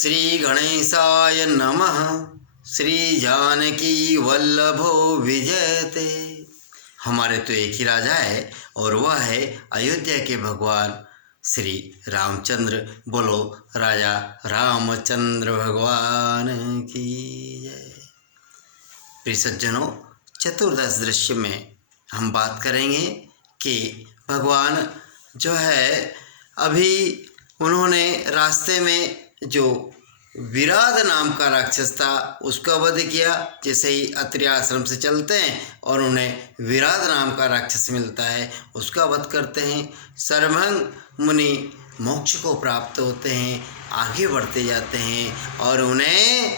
श्री गणेशाय नमः। श्री जानकी वल्लभो विजयते। हमारे तो एक ही राजा है और वह है अयोध्या के भगवान श्री रामचंद्र। बोलो राजा रामचंद्र भगवान की जय। प्रिय सज्जनों, चतुर्दश दृश्य में हम बात करेंगे कि भगवान जो है अभी उन्होंने रास्ते में जो विराध नाम का राक्षस था उसका वध किया। जैसे ही अत्रि आश्रम से चलते हैं और उन्हें विराध नाम का राक्षस मिलता है, उसका वध करते हैं। शरभंग मुनि मोक्ष को प्राप्त होते हैं, आगे बढ़ते जाते हैं और उन्हें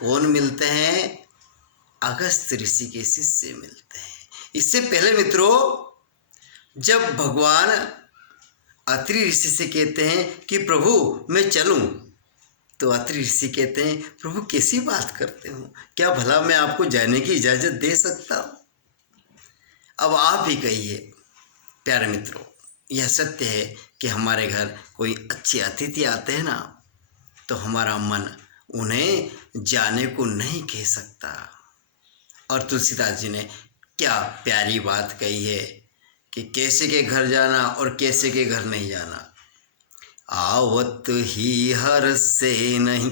कौन मिलते हैं? अगस्त ऋषि के शिष्य मिलते हैं। इससे पहले मित्रों, जब भगवान अत्रि ऋषि से कहते हैं कि प्रभु मैं चलूं, तो अत्रि ऋषि कहते हैं प्रभु कैसी बात करते हो, क्या भला मैं आपको जाने की इजाज़त दे सकता हूँ? अब आप ही कहिए। प्यारे मित्रों, यह सत्य है कि हमारे घर कोई अच्छे अतिथि आते हैं ना, तो हमारा मन उन्हें जाने को नहीं कह सकता। और तुलसीदास जी ने क्या प्यारी बात कही है कि कैसे के घर जाना और कैसे के घर नहीं जाना। आवत ही हर से नहीं,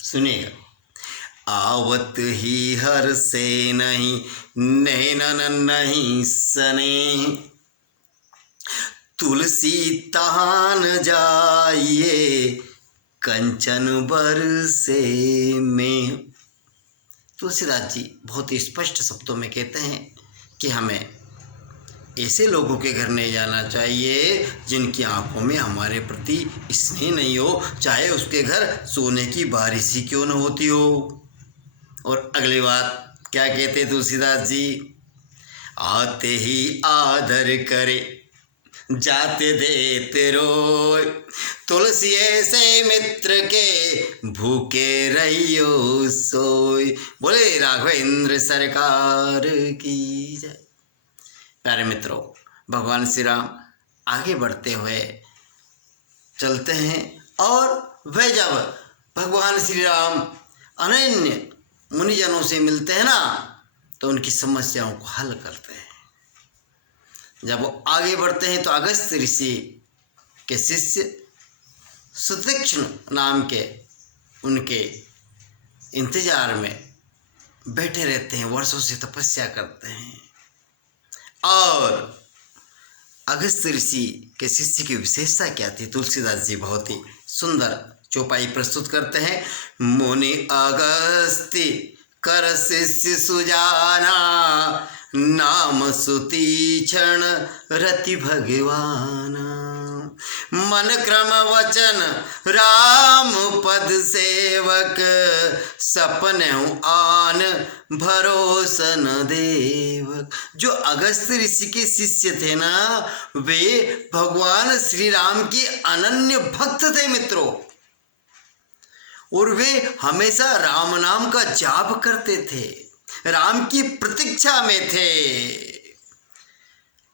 सुनिएगा, आवत ही हर से नहीं, नैनन नहीं सने, तुलसी तान जाइए कंचन बरसे में। तुलसीदास जी बहुत ही स्पष्ट शब्दों में कहते हैं कि हमें ऐसे लोगों के घर नहीं जाना चाहिए जिनकी आंखों में हमारे प्रति स्नेह नहीं हो, चाहे उसके घर सोने की बारिश ही क्यों न होती हो। और अगली बात क्या कहते तुलसीदास जी? आते ही आदर करे, जाते देते रोय, तुलसी ऐसे मित्र के भूखे रहियो सोय। बोले राघवेंद्र सरकार की जय। प्यारे मित्रों, भगवान श्री राम आगे बढ़ते हुए चलते हैं और वह जब भगवान श्री राम अनन्य मुनिजनों से मिलते हैं ना, तो उनकी समस्याओं को हल करते हैं। जब वो आगे बढ़ते हैं तो अगस्त ऋषि के शिष्य सुतीक्ष्ण नाम के उनके इंतजार में बैठे रहते हैं, वर्षों से तपस्या करते हैं। और अगस्त ऋषि के शिष्य की विशेषता क्या थी? तुलसीदास जी बहुत ही सुंदर चौपाई प्रस्तुत करते हैं। मुनि अगस्ती कर शिष्य सुजाना, नाम सुतीक्षण रति भगवाना, मन क्रम वचन राम पद सेवक, सपने आन भरोसन देवक। जो अगस्त ऋषि के शिष्य थे ना, वे भगवान श्री राम के अनन्य भक्त थे मित्रों, और वे हमेशा राम नाम का जाप करते थे, राम की प्रतीक्षा में थे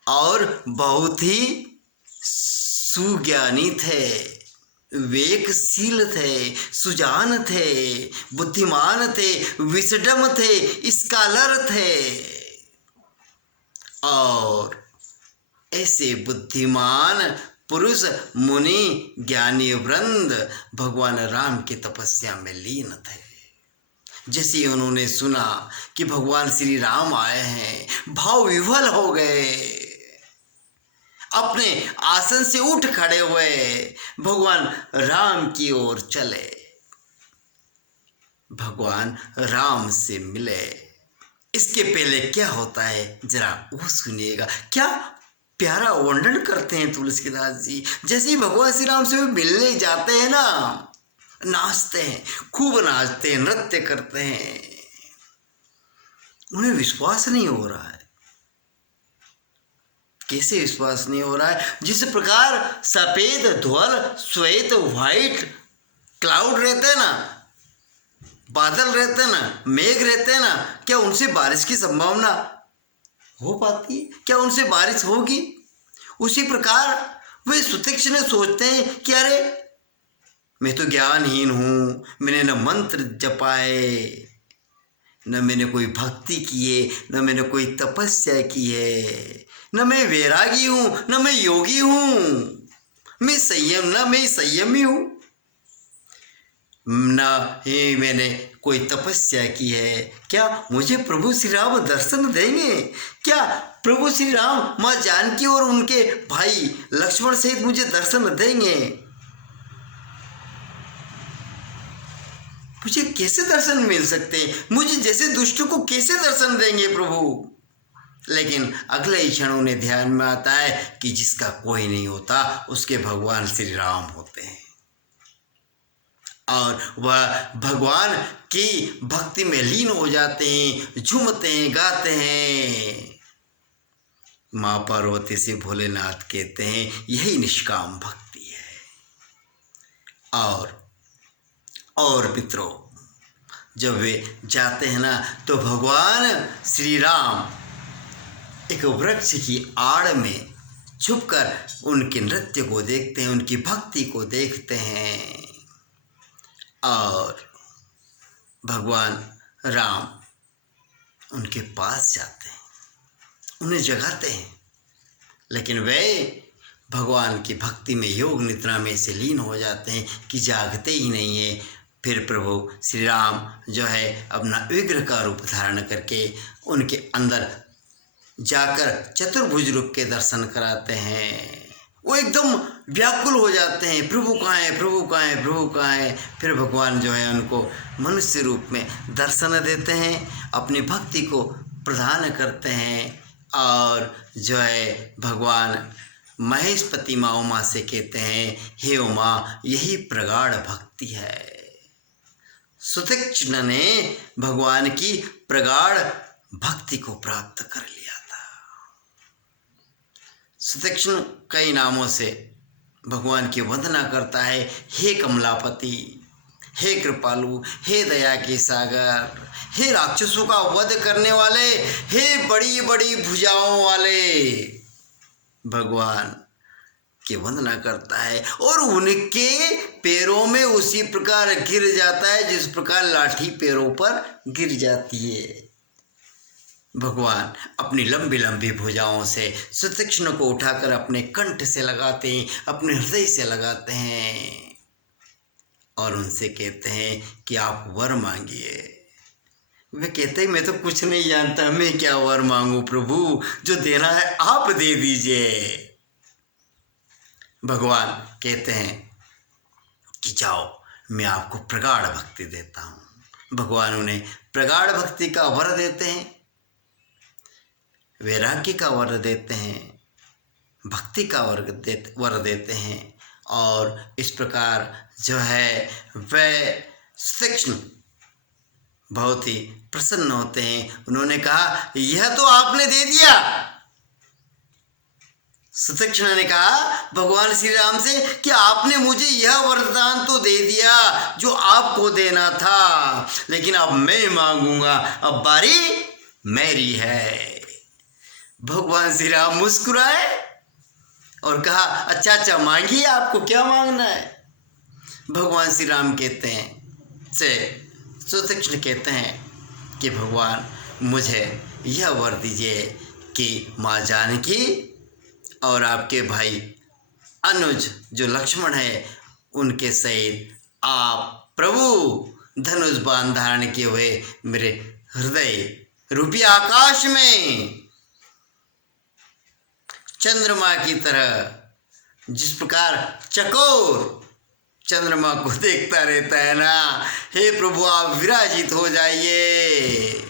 और बहुत ही सुज्ञानी थे, विवेकशील थे, सुजान थे, बुद्धिमान थे, विस्डम थे, स्कॉलर थे। और ऐसे बुद्धिमान पुरुष मुनि ज्ञानी वृंद भगवान राम की तपस्या में लीन थे। जैसे उन्होंने सुना कि भगवान श्री राम आए हैं, भाव विह्वल हो गए, अपने आसन से उठ खड़े हुए, भगवान राम की ओर चले, भगवान राम से मिले। इसके पहले क्या होता है जरा वो सुनिएगा। क्या प्यारा वर्णन करते हैं तुलसीदास जी। जैसे ही भगवान श्री राम से मिलने जाते हैं ना, नाचते हैं, खूब नाचते हैं, नृत्य करते हैं, उन्हें विश्वास नहीं हो रहा है। कैसे विश्वास नहीं हो रहा है? जिस प्रकार सफेद धवल श्वेत व्हाइट क्लाउड रहते हैं ना, बादल रहते हैं ना, मेघ रहते हैं ना, क्या उनसे बारिश की संभावना हो पाती है? क्या उनसे बारिश होगी? उसी प्रकार वे सुतीक्ष्ण सोचते हैं कि अरे मैं तो ज्ञानहीन हूँ, मैंने न मंत्र जपाए, न मैंने कोई भक्ति की है, न मैंने कोई तपस्या की है, न मैं वैरागी हूँ, न मैं योगी हूँ, मैं संयमी हूँ, न ही मैंने कोई तपस्या की है। क्या मुझे प्रभु श्री राम दर्शन देंगे? क्या प्रभु श्री राम माँ जानकी और उनके भाई लक्ष्मण सहित मुझे दर्शन देंगे? मुझे कैसे दर्शन मिल सकते हैं? मुझे जैसे दुष्ट को कैसे दर्शन देंगे प्रभु? लेकिन अगले ही क्षण उन्हें ध्यान में आता है कि जिसका कोई नहीं होता उसके भगवान श्री राम होते हैं, और वह भगवान की भक्ति में लीन हो जाते हैं, झूमते हैं, गाते हैं। माँ पार्वती से भोलेनाथ कहते हैं यही निष्काम भक्ति है। और मित्रों, जब वे जाते हैं ना तो भगवान श्री राम एक वृक्ष की आड़ में छुपकर उनके नृत्य को देखते हैं, उनकी भक्ति को देखते हैं, और भगवान राम उनके पास जाते हैं, उन्हें जगाते हैं, लेकिन वे भगवान की भक्ति में योग निद्रा में से लीन हो जाते हैं कि जागते ही नहीं है। फिर प्रभु श्री राम जो है अपना विग्रह का रूप धारण करके उनके अंदर जाकर चतुर्भुज रूप के दर्शन कराते हैं। वो एकदम व्याकुल हो जाते हैं, प्रभु कहाँ है, प्रभु कहाँ है, प्रभु कहाँ है। फिर भगवान जो है उनको मनुष्य रूप में दर्शन देते हैं, अपनी भक्ति को प्रदान करते हैं, और जो है भगवान महेशपति माँ उमा से कहते हैं हे उमा, यही प्रगाढ़ भक्ति है। सुतीक्ष्ण ने भगवान की प्रगाढ़ भक्ति को प्राप्त कर लिया था। सुतीक्ष्ण कई नामों से भगवान की वंदना करता है, हे कमलापति, हे कृपालु, हे दया के सागर, हे राक्षसों का वध करने वाले, हे बड़ी बड़ी भुजाओं वाले। भगवान की वंदना करता है और उनके पैरों में उसी प्रकार गिर जाता है जिस प्रकार लाठी पैरों पर गिर जाती है। भगवान अपनी लंबी लंबी भुजाओं से सुतीक्ष्ण को उठाकर अपने कंठ से लगाते हैं, अपने हृदय से लगाते हैं, और उनसे कहते हैं कि आप वर मांगिए। वे कहते हैं मैं तो कुछ नहीं जानता, मैं क्या वर मांगू प्रभु, जो देना है आप दे दीजिए। भगवान कहते हैं कि जाओ, मैं आपको प्रगाढ़ भक्ति देता हूँ। भगवान उन्हें प्रगाढ़ भक्ति का वर देते हैं, वैराग्य का वर देते हैं, भक्ति का वर देते हैं, और इस प्रकार जो है वह सुतीक्ष्ण बहुत ही प्रसन्न होते हैं। उन्होंने कहा यह तो आपने दे दिया। सुतीक्ष्ण ने कहा भगवान श्री राम से कि आपने मुझे यह वरदान तो दे दिया जो आपको देना था, लेकिन अब मैं मांगूंगा, अब बारी मेरी है। भगवान श्री राम मुस्कुराए और कहा अच्छा अच्छा मांगिए, आपको क्या मांगना है। भगवान श्री राम कहते हैं से सुतीक्ष्ण कहते हैं कि भगवान मुझे यह वर दीजिए कि माँ जानकी और आपके भाई अनुज जो लक्ष्मण है उनके सहित आप प्रभु धनुष बाण धारण किए हुए मेरे हृदय रूपी आकाश में चंद्रमा की तरह, जिस प्रकार चकोर चंद्रमा को देखता रहता है ना, हे प्रभु आप विराजित हो जाइए,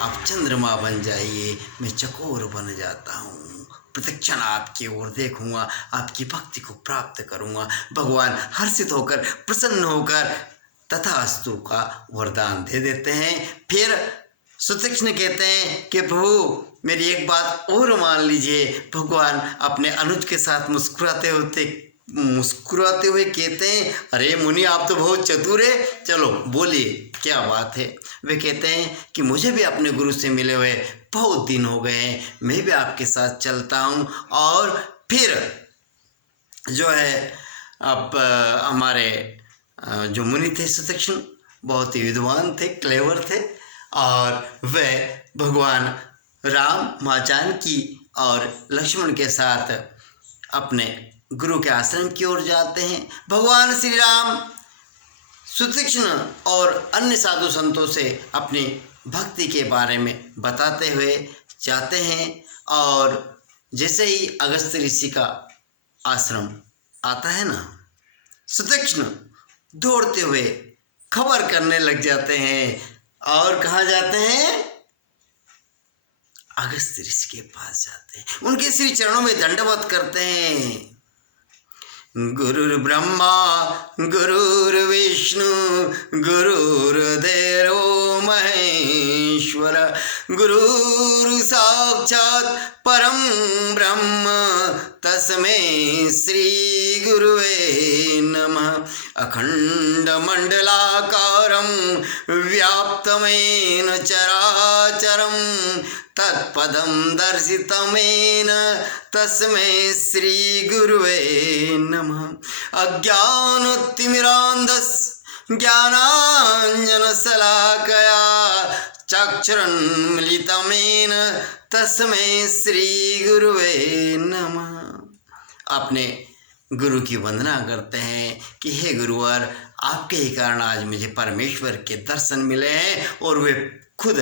आप चंद्रमा बन जाइए, मैं चकोर बन जाता हूँ, प्रतिक्षण आपकी ओर देखूंगा, आपकी भक्ति को प्राप्त करूंगा। भगवान हर्षित होकर प्रसन्न होकर तथास्तु का वरदान दे देते हैं। फिर सुतीक्ष्ण कहते हैं कि प्रभु मेरी एक बात और मान लीजिए। भगवान अपने अनुज के साथ मुस्कुराते हुए कहते हैं अरे मुनि आप तो बहुत चतुर है, चलो बोलिए क्या बात है। वे कहते हैं कि मुझे भी अपने गुरु से मिले हुए बहुत दिन हो गए हैं, मैं भी आपके साथ चलता हूँ। और फिर जो है अब हमारे जो मुनि थे सुतीक्ष्ण बहुत ही विद्वान थे, क्लेवर थे, और वे भगवान राम, माँ जानकी और लक्ष्मण के साथ अपने गुरु के आश्रम की ओर जाते हैं। भगवान श्री राम सुतीक्ष्ण और अन्य साधु संतों से अपनी भक्ति के बारे में बताते हुए जाते हैं, और जैसे ही अगस्त ऋषि का आश्रम आता है ना, सुतीक्ष्ण दौड़ते हुए खबर करने लग जाते हैं। और कहाँ जाते हैं? अगस्त ऋषि के पास जाते हैं, उनके श्री चरणों में दंडवत करते हैं। गुरुर्ब्रह्मा गुरुर्विष्णु गुरुर्देवो महेश्वर गुरुर् साक्षात् परम ब्रह्म तस्मै श्री गुरुवे नमः। अखण्डमण्डलाकारं व्याप्तमेन चराचरं तत्पदं दर्शितमेन तस्मै श्री गुरुवे नमः। अज्ञानतिमिरान्धस्य ज्ञानाञ्जनशलाकया चक्षुरुन्मीलितमेन तस्मै श्री गुरुवे नमः। अपने गुरु की वंदना करते हैं कि हे गुरुवर, आपके ही कारण आज मुझे परमेश्वर के दर्शन मिले हैं और वे खुद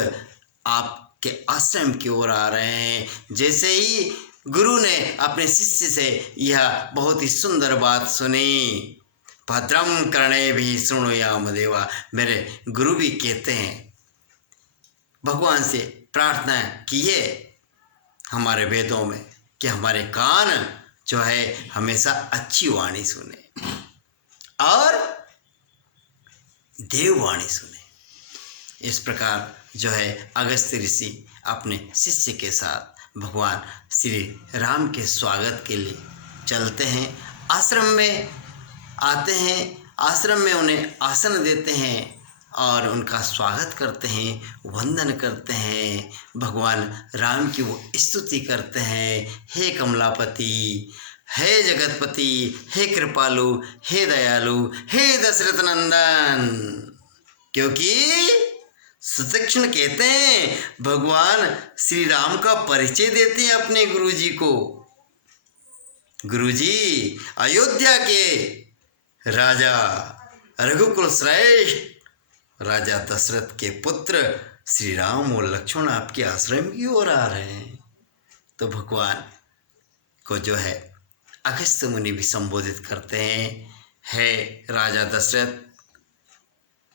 आपके आश्रम की ओर आ रहे हैं। जैसे ही गुरु ने अपने शिष्य से यह बहुत ही सुंदर बात सुनी, भद्रम कर्णेभिः शृणुयाम देवा, मेरे गुरु भी कहते हैं, भगवान से प्रार्थना किए हमारे वेदों में कि हमारे कान जो है हमेशा अच्छी वाणी सुने और देववाणी सुने। इस प्रकार जो है अगस्त ऋषि अपने शिष्य के साथ भगवान श्री राम के स्वागत के लिए चलते हैं। आश्रम में आते हैं, आश्रम में उन्हें आसन देते हैं और उनका स्वागत करते हैं, वंदन करते हैं। भगवान राम की वो स्तुति करते हैं, हे कमलापति, हे जगतपति, हे कृपालु, हे दयालु, हे दशरथ नंदन। क्योंकि सुतीक्ष्ण कहते हैं, भगवान श्री राम का परिचय देते हैं अपने गुरुजी को। गुरुजी, अयोध्या के राजा, रघुकुल श्रेष्ठ राजा दशरथ के पुत्र श्री राम और लक्ष्मण आपके आश्रम की ओर आ रहे हैं। तो भगवान को जो है अगस्त मुनि भी संबोधित करते हैं, हे राजा दशरथ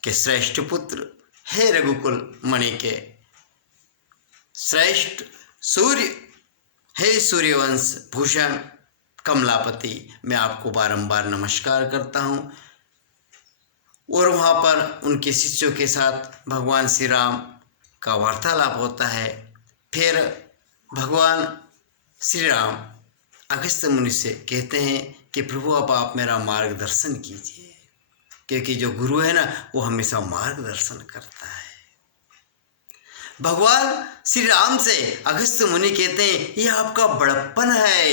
के श्रेष्ठ पुत्र, हे रघुकुल मणि के श्रेष्ठ सूर्य, हे सूर्यवंश भूषण कमलापति, मैं आपको बारंबार नमस्कार करता हूँ। और वहाँ पर उनके शिष्यों के साथ भगवान श्री राम का वार्तालाप होता है। फिर भगवान श्री राम अगस्त मुनि से कहते हैं कि प्रभु अब आप मेरा मार्गदर्शन कीजिए, क्योंकि जो गुरु है ना वो हमेशा मार्गदर्शन करता है। भगवान श्री राम से अगस्त मुनि कहते हैं, ये आपका बड़प्पन है।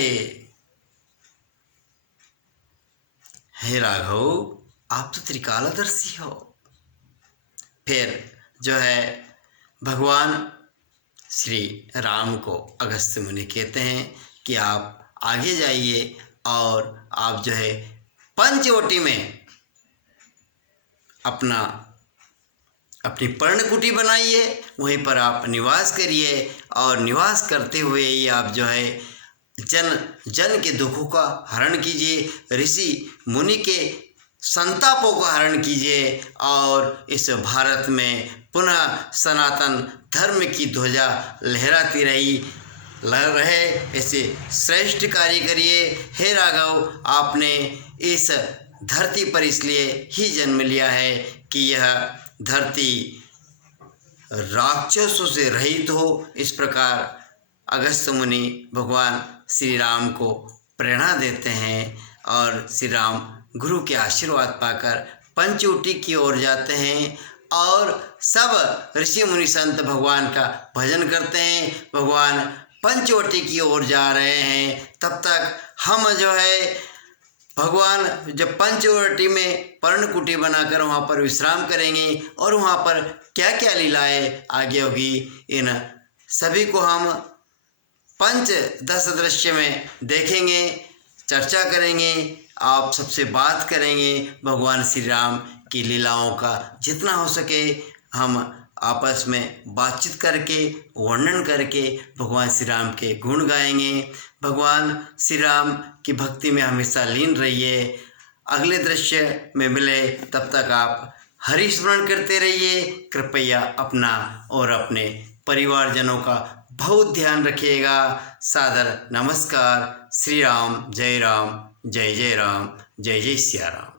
हे राघव, आप तो त्रिकालदर्शी हो। फिर जो है भगवान श्री राम को अगस्त मुनि कहते हैं कि आप आगे जाइए और आप जो है पंचवटी में अपनी पर्णकुटी बनाइए, वहीं पर आप निवास करिए और निवास करते हुए ही आप जो है जन के दुखों का हरण कीजिए, ऋषि मुनि के संतापों का हरण कीजिए और इस भारत में पुनः सनातन धर्म की ध्वजा लहराती रहे, ऐसे श्रेष्ठ कार्य करिए। हे राघव, आपने इस धरती पर इसलिए ही जन्म लिया है कि यह धरती राक्षसों से रहित हो। इस प्रकार अगस्त मुनि भगवान श्री राम को प्रेरणा देते हैं और श्री राम गुरु के आशीर्वाद पाकर पंचवटी की ओर जाते हैं और सब ऋषि मुनि संत भगवान का भजन करते हैं। भगवान पंचवटी की ओर जा रहे हैं, तब तक हम जो है भगवान जब पंचवटी में पर्णकुटी बनाकर वहाँ पर विश्राम करेंगे और वहाँ पर क्या क्या लीलाएं आगे होगी, इन सभी को हम पंच दस दृश्य में देखेंगे, चर्चा करेंगे, आप सबसे बात करेंगे। भगवान श्री राम की लीलाओं का जितना हो सके हम आपस में बातचीत करके, वर्णन करके भगवान श्री राम के गुण गाएंगे। भगवान श्री राम की भक्ति में हमेशा लीन रहिए। अगले दृश्य में मिले, तब तक आप हरि स्मरण करते रहिए। कृपया अपना और अपने परिवारजनों का बहुत ध्यान रखिएगा। सादर नमस्कार। श्री राम, जय जय राम, जय जय सिया राम।